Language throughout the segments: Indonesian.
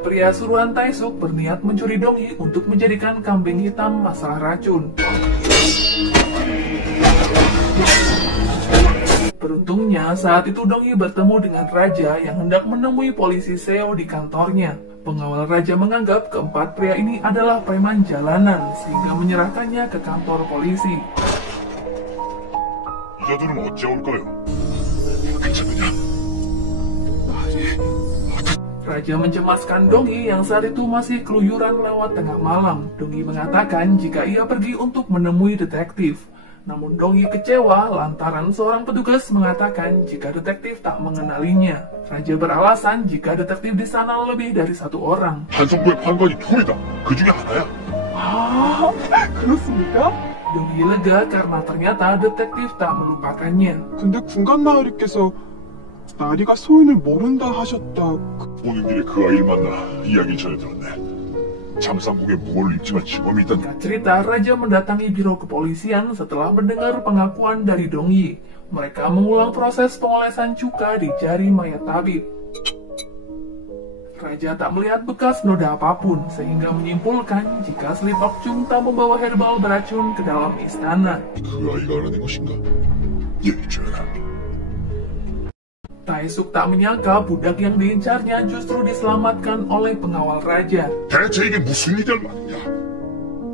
Keempat pria suruhan Taesuk berniat mencuri Dongyi untuk menjadikan kambing hitam masalah racun. Beruntungnya, saat itu Dongyi bertemu dengan raja yang hendak menemui polisi Seo di kantornya. Pengawal raja menganggap keempat pria ini adalah preman jalanan, sehingga menyerahkannya ke kantor polisi. 이자들은 어찌 올까요? 괜찮느냐? Raja mencemaskan Dongyi yang saat itu masih keluyuran lewat tengah malam. Dongyi mengatakan jika ia pergi untuk menemui detektif. Namun Dongyi kecewa lantaran seorang petugas mengatakan jika detektif tak mengenalinya. Raja beralasan jika detektif di sana lebih dari satu orang. 한성부의 판관이 둘이다. 그 중에 하나야. 아, 그렇습니까? Dongyi lega karena ternyata detektif tak melupakannya. 근데 군간 나으리께서 나리가 소인을 모른다 하셨다. 오는 길에 그 아이를 만나 이야기를 전해 들었네. 잠상국에 무고를 입증할 직업이 있다는. Singkat cerita, Raja mendatangi biro kepolisian setelah mendengar pengakuan dari Dongyi. Mereka mengulang proses pengolesan cuka di jari mayat tabib. Raja tak melihat bekas noda apapun, sehingga menyimpulkan jika Slip Okjung tak membawa herbal beracun ke dalam istana. 그 아이가 알아낸 것인가? 얘기해줘라. Taesuk tak menyangka budak yang diincarnya justru diselamatkan oleh pengawal raja. 대체 이게 무슨 일이란 말이냐?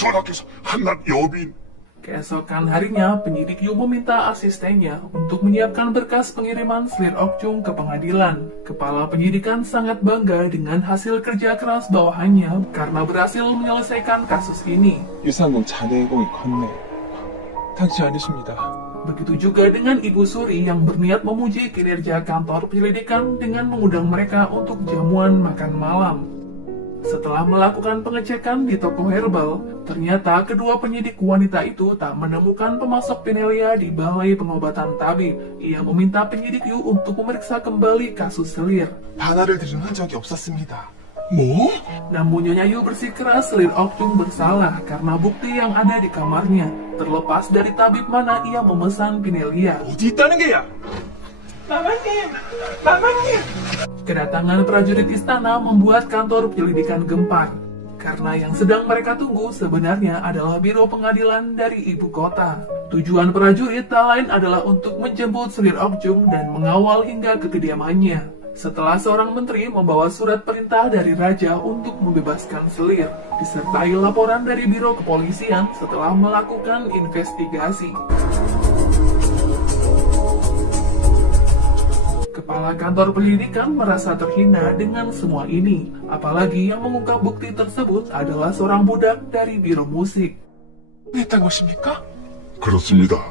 전하께서 한낱 여빈. Keesokan harinya, penyidik Yu meminta asistennya untuk menyiapkan berkas pengiriman Slip Okjung ke pengadilan. Kepala penyidikan sangat bangga dengan hasil kerja keras bawahannya karena berhasil menyelesaikan kasus ini. 유산공 자네의 공이 컸네. 당치 않으십니다. Begitu juga dengan Ibu Suri yang berniat memuji kinerja kantor penyelidikan dengan mengundang mereka untuk jamuan makan malam. Setelah melakukan pengecekan di toko herbal, ternyata kedua penyidik wanita itu tak menemukan pemasok Pinelia di balai pengobatan tabib. Ia meminta penyidik Yu untuk memeriksa kembali kasus selir. 반화를 들은 흔적이 없었습니다. 뭐? Namun Nyonya Yu bersikeras Slip Okjung bersalah karena bukti yang ada di kamarnya, terlepas dari tabib mana ia memesan Pinelia. 어디 있다는 게야? 마마님! 마마님! Kedatangan prajurit istana membuat kantor penyelidikan gempar, karena yang sedang mereka tunggu sebenarnya adalah biro pengadilan dari ibu kota. Tujuan prajurit tak lain adalah untuk menjemput Slip Okjung dan mengawal hingga ke kediamannya. Setelah seorang menteri membawa surat perintah dari raja untuk membebaskan Selir, disertai laporan dari biro kepolisian setelah melakukan investigasi. Kepala kantor penyelidikan merasa terhina dengan semua ini, apalagi yang mengungkap bukti tersebut adalah seorang budak dari biro musik. 했던 것입니까? 그렇습니다.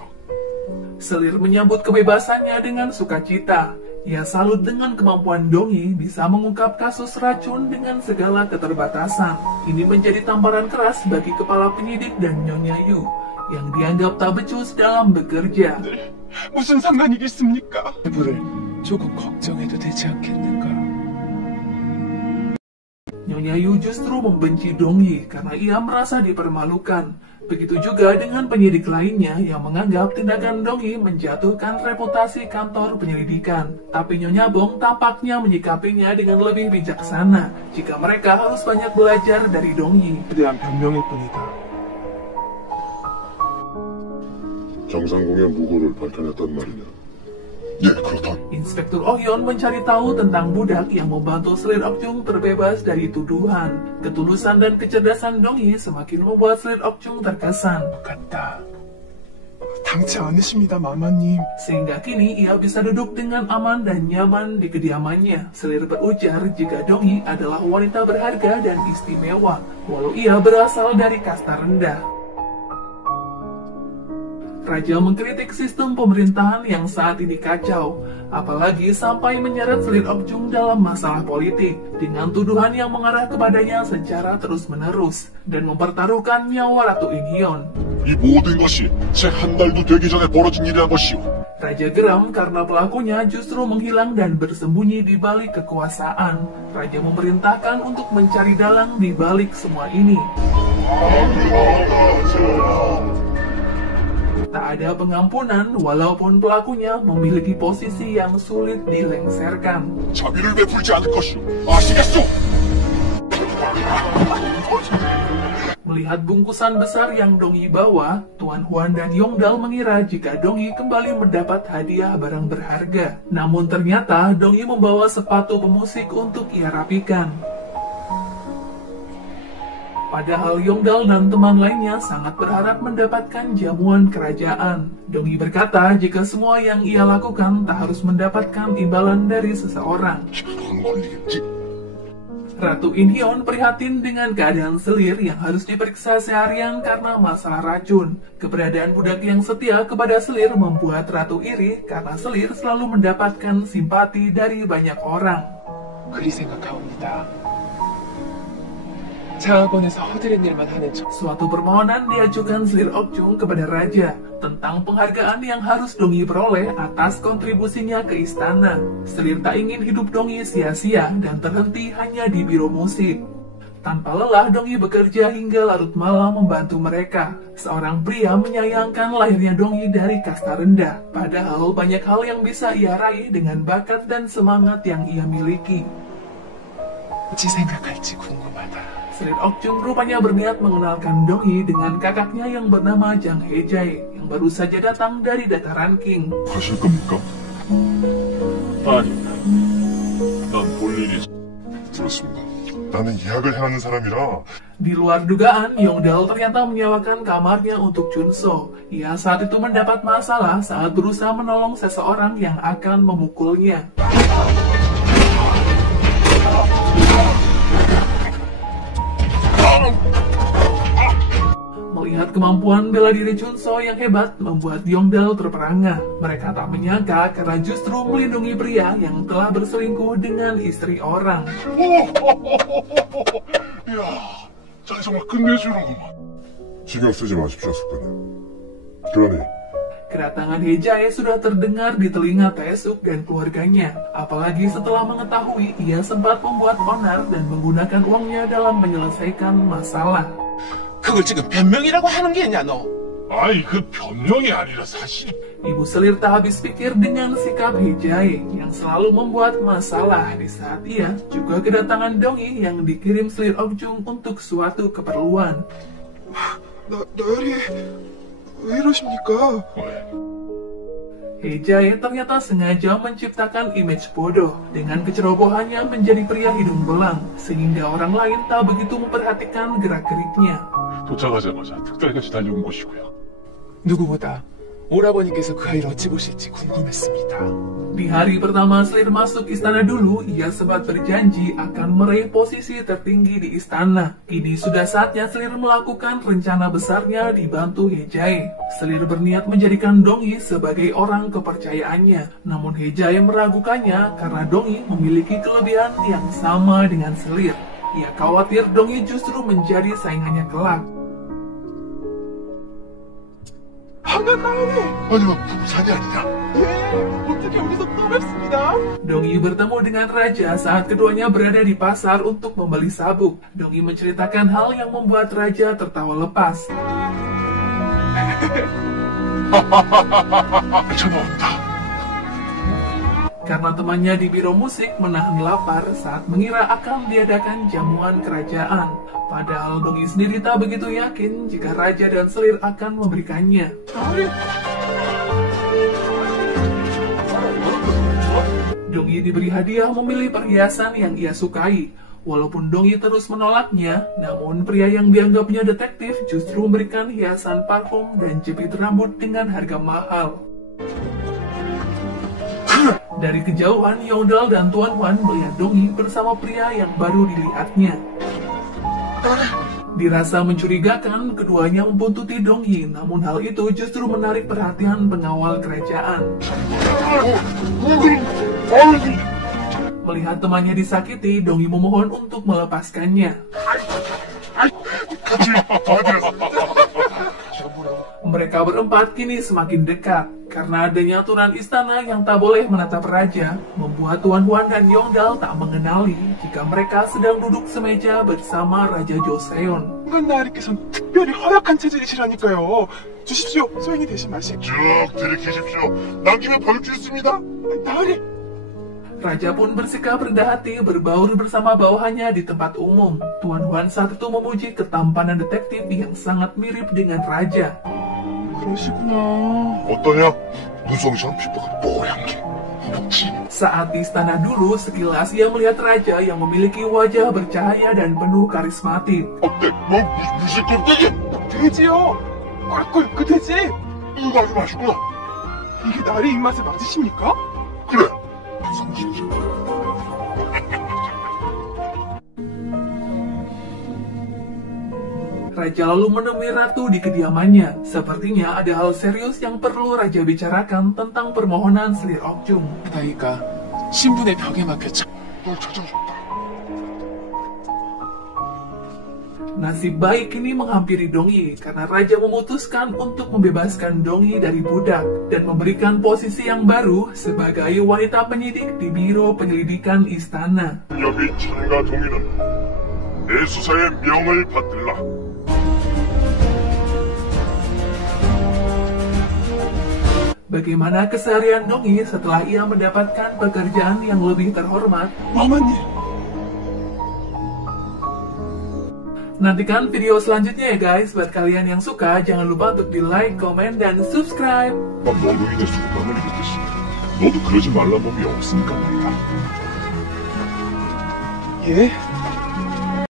Selir menyambut kebebasannya dengan sukacita. Ia salut dengan kemampuan Dongyi bisa mengungkap kasus racun dengan segala keterbatasan. Ini menjadi tamparan keras bagi kepala penyidik dan Nyonya Yu, yang dianggap tak becus dalam bekerja. 무슨 상관이겠습니까? 부를 조금 걱정해도 되지 않겠는가? Nyonya Yu justru membenci Dongyi karena ia merasa dipermalukan. Begitu juga dengan penyidik lainnya yang menganggap tindakan Dongyi menjatuhkan reputasi kantor penyelidikan. Tapi Nyonya Bong tampaknya menyikapinya dengan lebih bijaksana jika mereka harus banyak belajar dari Dongyi. 대한 변명일 뿐이다. 정상공의 무고를 밝혀냈단 말이냐? 예, 그렇다. Inspektur Ohyeon mencari tahu tentang budak yang membantu Slip Okjung terbebas dari tuduhan. Ketulusan dan kecerdasan Dongyi semakin membuat Slip Okjung terkesan. 같다. 당치 않으십니다, 마마님. Sehingga kini ia bisa duduk dengan aman dan nyaman di kediamannya. Selir berujar jika Dongyi adalah wanita berharga dan istimewa, walau ia berasal dari kasta rendah. Raja mengkritik sistem pemerintahan yang saat ini kacau, apalagi sampai menyeret Slip Okjung dalam masalah politik, dengan tuduhan yang mengarah kepadanya secara terus-menerus, dan mempertaruhkan nyawa Ratu In-hyun. 이 모든 것이 채 한 달도 되기 전에 벌어진 일이란 것이오. Raja geram karena pelakunya justru menghilang dan bersembunyi di balik kekuasaan. Raja memerintahkan untuk mencari dalang di balik semua ini. Tak ada pengampunan walaupun pelakunya memiliki posisi yang sulit dilengsarkan. 자비를 베풀지 않을 것이오. 아시겠소? Melihat bungkusan besar yang Dongi bawa, Tuan Huan dan Yongdal mengira jika Dongi kembali mendapat hadiah barang berharga. Namun ternyata Dongi membawa sepatu pemusik untuk ia rapikan. Padahal Yongdal dan teman lainnya sangat berharap mendapatkan jamuan kerajaan. Dongi berkata jika semua yang ia lakukan tak harus mendapatkan imbalan dari seseorang. Ratu Inhyun prihatin dengan keadaan Selir yang harus diperiksa seharian karena masalah racun. Keberadaan budak yang setia kepada Selir membuat Ratu iri karena Selir selalu mendapatkan simpati dari banyak orang. 그리 생각하옵니다. 장학원에서 허드렛 일만 하는 저 Suatu permohonan diajukan Selir Okjung kepada raja tentang penghargaan yang harus Dongi peroleh atas kontribusinya ke istana. Selir tak ingin hidup Dongi sia-sia dan terhenti hanya di biro musik. Tanpa lelah, Dongi bekerja hingga larut malam membantu mereka. Seorang pria menyayangkan lahirnya Dongi dari kasta rendah, padahal banyak hal yang bisa ia raih dengan bakat dan semangat yang ia miliki. 어찌 생각할지 궁금하다. Selir Okjung rupanya berniat mengenalkan Dongi dengan kakaknya yang bernama Jang Hejae yang baru saja datang dari dataran King. 가실 겁니까? 아니, 난 볼 일이 들었습니다. 나는 예약을 해놓은 사람이라. Di luar dugaan, Yongdal ternyata menyewakan kamarnya untuk Chunso. Ia saat itu mendapat masalah saat berusaha menolong seseorang yang akan memukulnya. Melihat kemampuan bela diri Chunso yang hebat membuat Yongdal terperangah. Mereka tak menyangka karena justru melindungi pria yang telah berselingkuh dengan istri orang. 이야, 자 정말 끝내주는구만. 신경 쓰지 마십시오, 숙부님. 그러니 Kedatangan Hejae sudah terdengar di telinga Taesuk dan keluarganya. Apalagi setelah mengetahui ia sempat membuat onar dan menggunakan uangnya dalam menyelesaikan masalah. 그걸 지금 변명이라고 하는 게냐 너? 아이 그 변명이 아니라 사실. Ibu Selir tak habis pikir dengan sikap Hejae yang selalu membuat masalah di saat ia juga kedatangan Dongi yang dikirim Selir Okjung untuk suatu keperluan. 나으리 왜 이러십니까? Hejae ternyata sengaja menciptakan image bodoh dengan kecerobohannya menjadi pria hidung belang sehingga orang lain tak begitu memperhatikan gerak-geriknya. 도착하자마자 특달같이 달려온 것이고요. 누구보다 오라버니께서 그 아이를 어찌 보실지 궁금했습니다. Di hari pertama Selir masuk istana dulu, ia sempat berjanji akan meraih posisi tertinggi di istana. Kini sudah saatnya Selir melakukan rencana besarnya dibantu Hejae. Selir berniat menjadikan Dongi sebagai orang kepercayaannya. Namun Hejae meragukannya karena Dongi memiliki kelebihan yang sama dengan Selir. Ia khawatir Dongi justru menjadi saingannya kelak. 황현 나으리! 아니면 부산이 아니냐? 예, 어떻게 여기서 또 뵙습니다. Dongi bertemu dengan raja saat keduanya berada di pasar untuk membeli sabuk. Dongi menceritakan hal yang membuat raja tertawa lepas. 전화온다. Karena temannya di biro musik menahan lapar saat mengira akan diadakan jamuan kerajaan. Padahal Dongi sendiri tak begitu yakin jika raja dan Selir akan memberikannya. Dongi diberi hadiah memilih perhiasan yang ia sukai. Walaupun Dongi terus menolaknya, namun pria yang dianggapnya detektif justru memberikan hiasan parfum dan jepit rambut dengan harga mahal. Dari kejauhan, Yongdal dan Tuan Huan melihat Dongi bersama pria yang baru dilihatnya. Dirasa mencurigakan, keduanya membuntuti Dongi, namun hal itu justru menarik perhatian pengawal kerajaan. Melihat temannya disakiti, Dongi memohon untuk melepaskannya. Mereka berempat kini semakin dekat. Karena adanya aturan istana yang tak boleh menatap raja, membuat Tuan Huan dan Yongdal tak mengenali jika mereka sedang duduk semeja bersama Raja Joseon. 황현 나으리께서는 특별히 허약한 체질이시라니까요. 주십시오, 소행이 되신 말씀. 쭉 들이키십시오. 남기면 벌 주 있습니다. 나으리! Raja pun bersikap rendah hati berbaur bersama bawahannya di tempat umum. Tuan Huan saat itu memuji ketampanan detektif yang sangat mirip dengan raja. 그러시구나. 어떠냐? 눈썹이 참 핏대가 뽀얀 게. 역시. Saat di istana dulu, sekilas ia melihat raja yang memiliki wajah bercahaya dan penuh karismatik. 어때? 뭐 무슨 껍데기? 돼지요. 꿀꿀 그 돼지. 이거 아주 맛있구나. 이게 나리 입맛에 맞으십니까? 그래. 성실히. Raja lalu menemui ratu di kediamannya. Sepertinya ada hal serius yang perlu raja bicarakan tentang permohonan Selir Okjung. 나이가 신분의 벽에 막혀 널 찾아줬다. Nasib baik ini menghampiri Dongyi karena raja memutuskan untuk membebaskan Dongyi dari budak dan memberikan posisi yang baru sebagai wanita penyidik di biro penyelidikan istana. 여비 찬과 동의는 내 수사의 명을 받들라. Bagaimana keseharian Dongyi setelah ia mendapatkan pekerjaan yang lebih terhormat? 마마님. Nantikan video selanjutnya ya guys. Buat kalian yang suka, jangan lupa untuk di like, komen, dan subscribe. 난 너로 인해 속담을 입었겠어. 너도 그러지 말란 법이 없으니까 말이다. 예?